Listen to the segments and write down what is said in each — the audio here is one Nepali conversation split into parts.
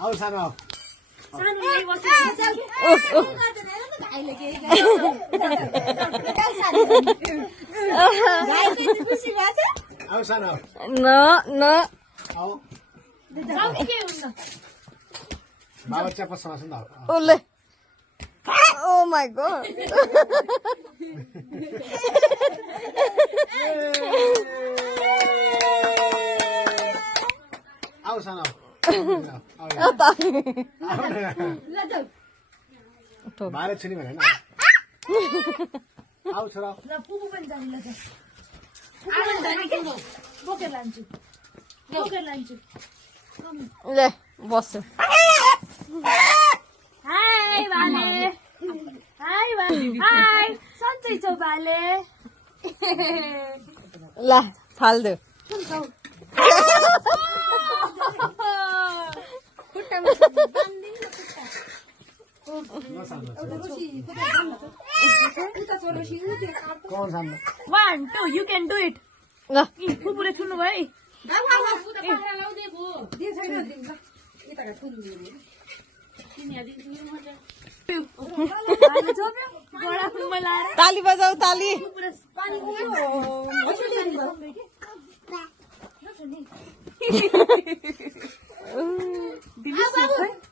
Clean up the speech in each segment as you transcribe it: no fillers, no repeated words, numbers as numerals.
आऊ सानो आऊ सानो न न आऊ बाबा चिया पस्छ नि ओले ओ माय गॉड आऊ सानो बारे छुनी भने आऊ छोरा ले बस्यो हाय बाले हाय बाले हाय सन्चै छौ बाले ल फाल्दो कौन सामने 1 2 you can do it ल फुपुले छुनु भयो ताली बजाऊ ताली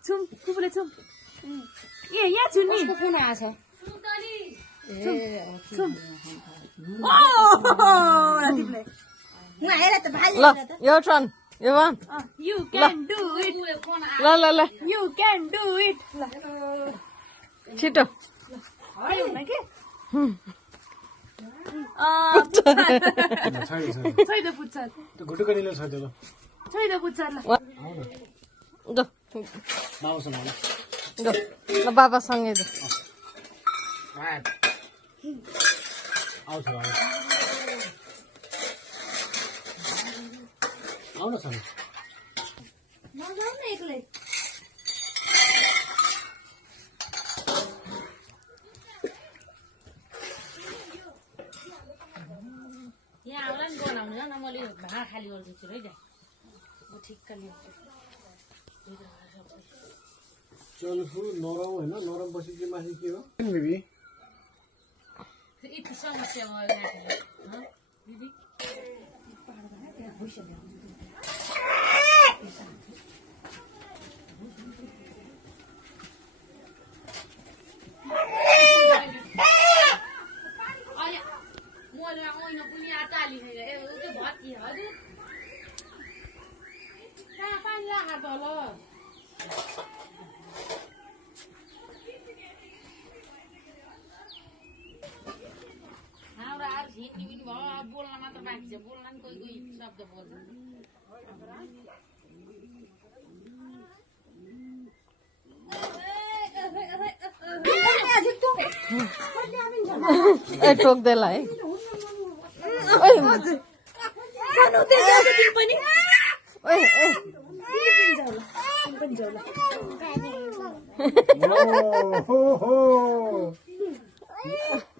छुम फुपुले छुम ए यहाँ छु नि ल यो टर्न यो one you can do it ल ल ल you can do it छिटो छैन पुच्छर त्यो घुटुको निलो छ त्यो छैन पुच्छर ल जो बाबुसँग जो ल बाबासँगै जो आऊ छोरा आऊ न सानो नजाऊ न एक्लै यहाँ आउला नि बनाउनु न मैले भाँडा खाली गरिदिन्छु है त ठिक्क ल्याउँछु चल्फु नरम होइन नरम पछि के माथि के हो बेबी यति समस्या भयो दिदी बोल्न मात्र बाँकी छ बोल्न नि कोही कोही शब्द बोल्छ ए टोक्दैला है ओइ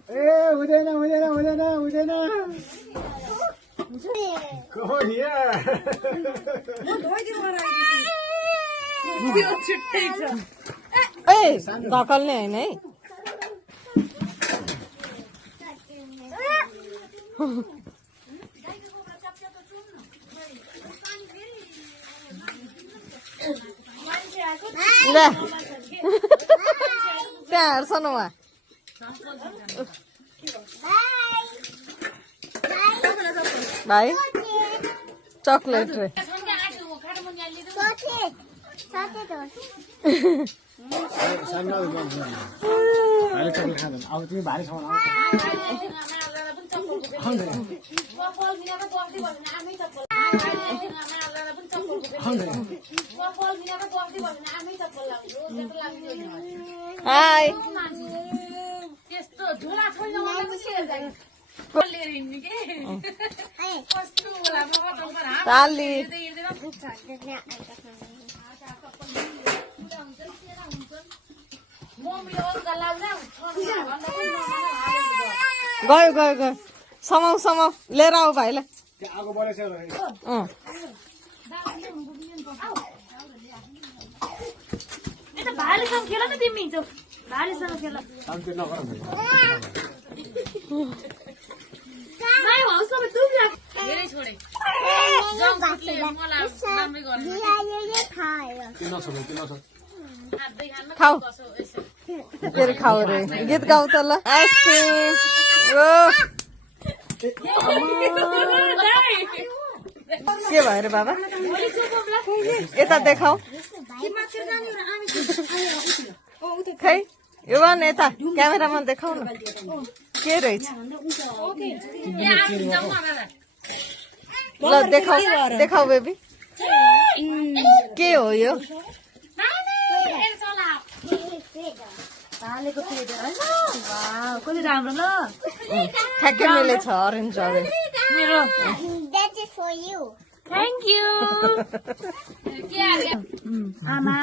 ए हुँदैन हुँदैन हुँदैन हुँदैन Come here. ए धकल्ने होइन है त्यहाँ हेर्छ न उहाँ भाइ चकलेट रे अब तिमी भारी छौ हाय ताली गयो गयो गयो समाउ समाउ लिएर आऊ भाइलाई भालेसँग खेल न तिमी जाऊ भालेसँग खेल काम चाहिँ नगर नाइ हाउस सबै दुई लाख धेरै छोडे जङ्गले मलाई राम्रै गर्नु किन छोड्नु किन छोड्नु खाँदै खान्न खाऊ कसो यसो फेरि खाऊ रे गीत गाऊ त ल आइसक्रिम ओ के भयो रे बाबा यता देखाऊ खै यो भन यता क्यामेरामा देखाऊ न के रहेछ ल देखाऊ देखाऊ बेबी के हो यो भालेको पेट हैन वाउ कति राम्रो ल ठ्याक्कै मिलेछ अरेन्ज अरेन्ज मेरो That is for you. Thank you आमा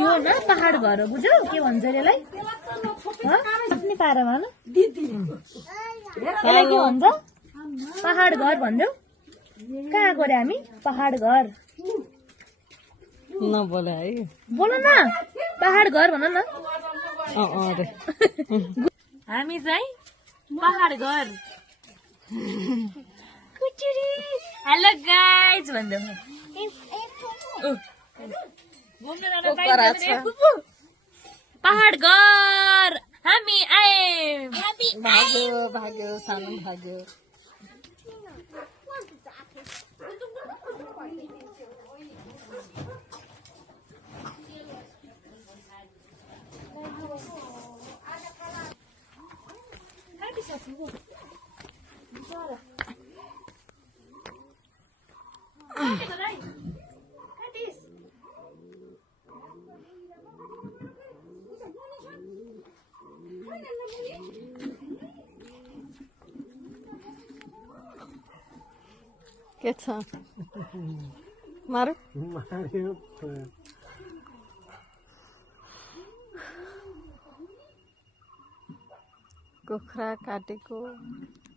यो न पहाड घर हो बुझ्यौ के भन्छ यसलाई आफ्नै पारामा ल यसलाई के भन्छ पहाड घर भन्दैौ कहाँ गरे हामी पहाड घर नबोले है बोल न पहाड घर भन न रे हामी चाहिँ पहाड घर कुचुरी हेलो गाइज भन्दै पहाड घर हामी आए भाग्यो भाग्यो सानो भाग्यो के छ मारु मार्यो कुखुरा काटेको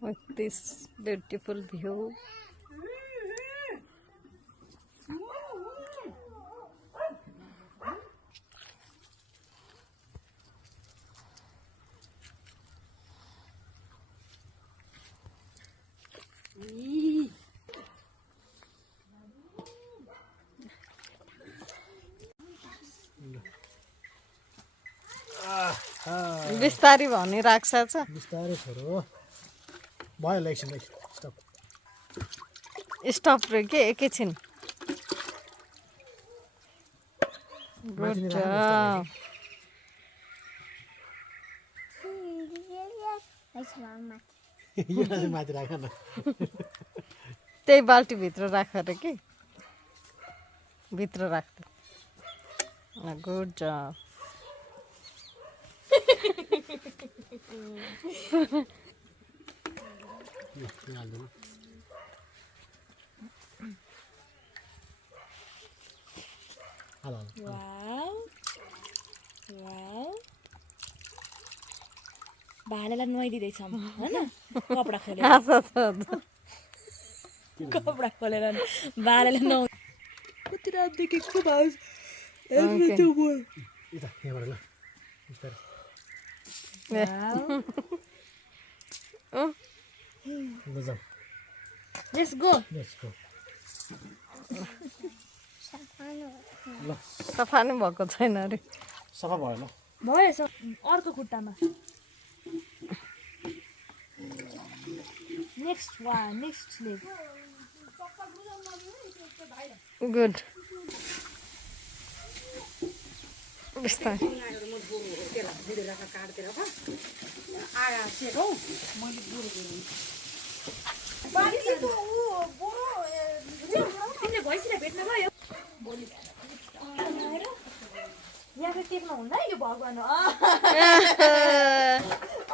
with this beautiful view. बिस्तारी भनी राख्छ बिस्तारै छोरो भयो ल एकछिन स्टप स्टप रे के एकैछिन गुड जब यो चाहिँ माथि राख न त्यही बाल्टी भित्र राख रे के भित्र राख गुड जब भालेलाई नुहाइदिँदैछौँ होइन कपडा खोलेर कपडा खोलेर भालेलाई नुहाउ कति रातदेखि खुब आउँछ यता यहाँबाट ल बिस्तारै लेट्स गो ल सफा नै भएको छैन अरे सफा भयो ल भयो अर्को खुट्टामा next one next leg good बिस्तारै तिमीले भैँसीलाई भेट्नु भयो यहाँ चाहिँ टेक्नु हुँदा यो भगवान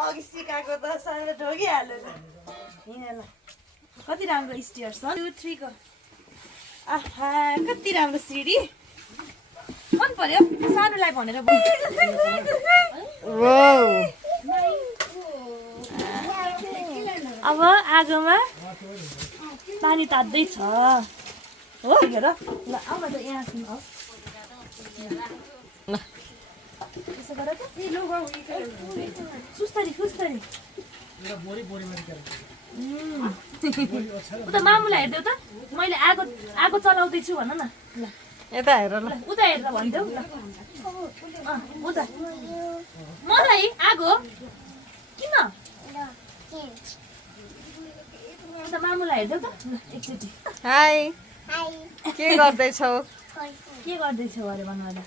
अघि सिकाएको त सानो ढोगिहाल्यो हिँडेर कति राम्रो स्टेयर छ 2 3 को आहा कति राम्रो सिडी मन पर्यो सानोलाई भनेर अब आगोमा पानी तात्दैछ हो हेर ल अब त यहाँ त्यसो गर त सुस्तरी सुस्तरी उता मामुलाई हेरिदेऊ त मैले आगो आगो चलाउँदैछु भन न ल यता हेर ल उता हेरेर भनिदेऊ ल उता मलाई आगो किन उता मामुलाई हेरिदेऊ त ल एकचोटि हाई Hi. के गर्दैछौ के गर्दैछौ अरे भन्नु होला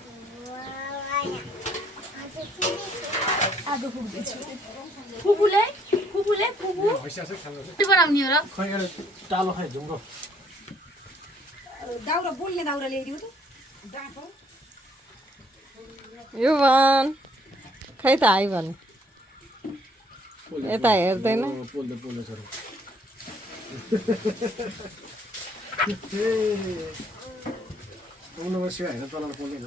आगो फुक्दैछु फुपूले फुपूले फुपू के बनाउने हो र खै एउटा टालो खाइ झुङ्गो दाउरा बोल्ने दाउरा ल्याइदिउ त युवान खै त आइ भने यता हेर्दैन पोल्दै पोल्दै छ उनीहरू सिवा होइन तल पोल्दैन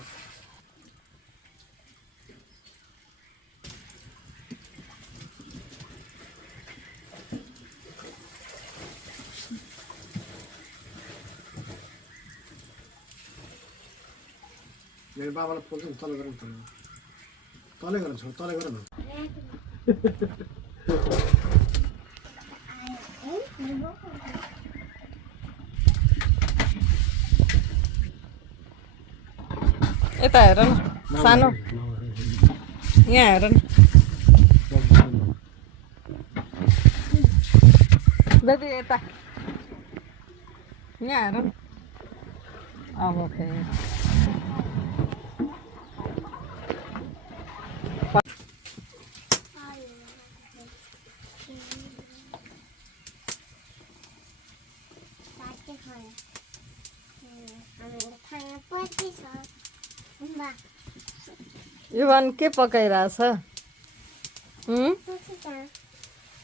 मेरो बाबालाई पोल्छ नि तल गरेर तलै गरेर छोड तलै गर न यता हेर न सानो यहाँ हेर न बेबी यता यहाँ हेर न अब फेरि युवान के पकाइरहेछ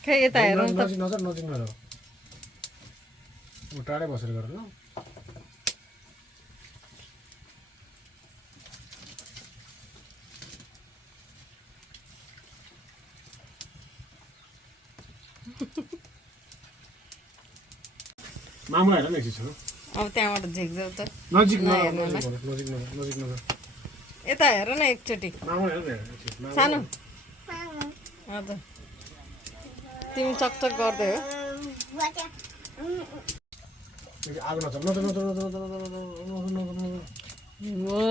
खै यता हेर न त नजिक नजर नजिक नजर टाढै बसेर गर ल मामुलाई हेर न एकछिन अब त्यहाँबाट झिक्देऊ त नजिक नहेर्नु नजिक होला। नजिक नजर नजिक नजर यता हेर न एकचोटि मामुलाई हेर न एकछिन सानो हजुर तिमी चकचक गर्दै हो आगो नचल नचल नचल नचल नचल नचल नचल वो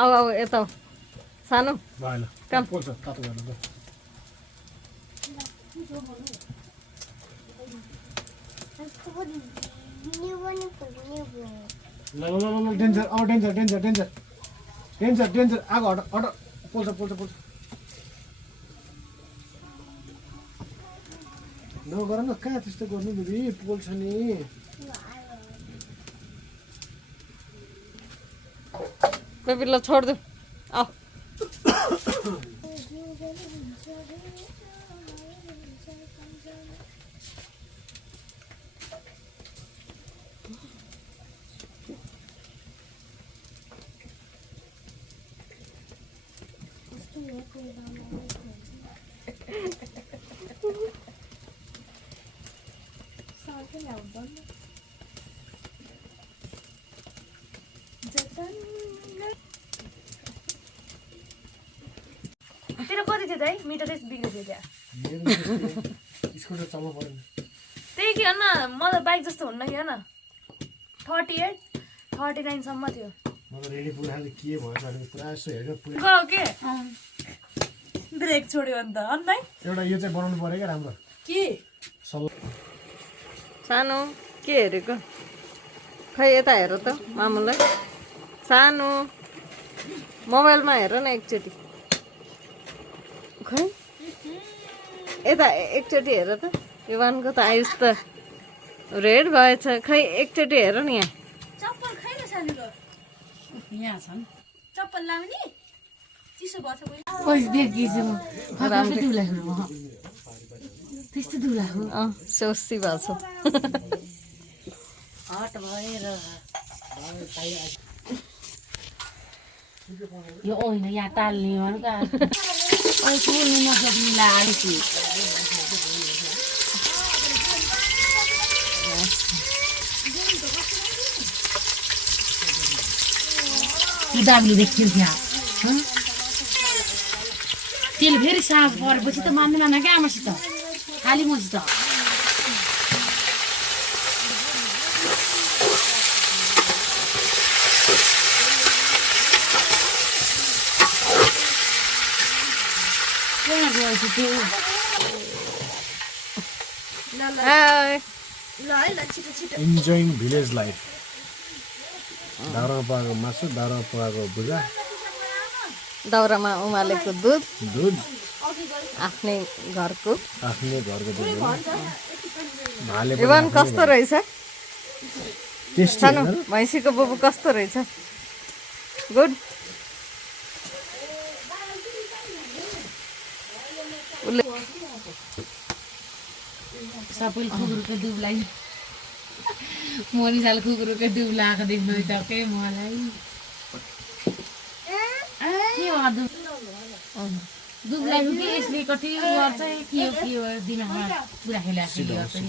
आऊ आऊ यता सानो भएन काम। पोल्छ तातो गर्न ल ल ल ल डेन्जर अब danger danger danger danger danger आगो हट हट पोल्छ पोल्छ पोल्छ नगर न कहाँ त्यस्तो गर्नु दिदी पोल्छ नि बेबी ल छोडिदेऊ आऊ तेरो कति थियो दाइ मिटर टेस्ट बिग्रेको थियो स्कुटर चल्नु पऱ्यो त्यही के होइन मलाई बाइक जस्तो हुन्न कि होइन 38 39सम्म थियो मलाई रेडी पुरा के भयो भने पुरा यसो हेरेर पुरा गयो के ब्रेक छोड्यो अन्त अन्त भाइ एउटा यो चाहिँ बनाउनु पऱ्यो क्या राम्रो के सानो के हेरेको खै यता हेर त मामुलाई सानो मोबाइलमा हेर न एकचोटि खै यता एकचोटि हेर त युवानको त आयुष त रेड भएछ खै एकचोटि हेर नि यहाँ चप्पल खैन सानो यहाँ छन् चप्पल लाउने चिसो भएछ पैसा देखिछु त्यस्तो दुला हो सोसी भएको छ हट भएर यो होइन यहाँ टाल्ने हो नि त खोल्नु नसक्ने लाग्यो ऊ दाबीले देखियो क्या त्यसले फेरि साँझ परेपछि त मान्दैन क्या आमासित खालि मसित हाय ल है ल छिटो छिटो इन्जोइङ भिलेज लाइफ दाउरामा पकाएको मासु दाउरामा पकाएको भुजा दाउरामा उमालेको दुध दुध आफ्नै घरको आफ्नै घरको दुध भाले इभन कस्तो रहेछ टेस्टी सानो भैँसीको बुबु कस्तो रहेछ गुड सबैले कुकुरको दुबलाई मनिषाले कुकुरको दुब लगाएको देख्नु सके मलाई दुबलाई कि यसले कति गर्छ के हो दिमागमा कुरा खेलाएको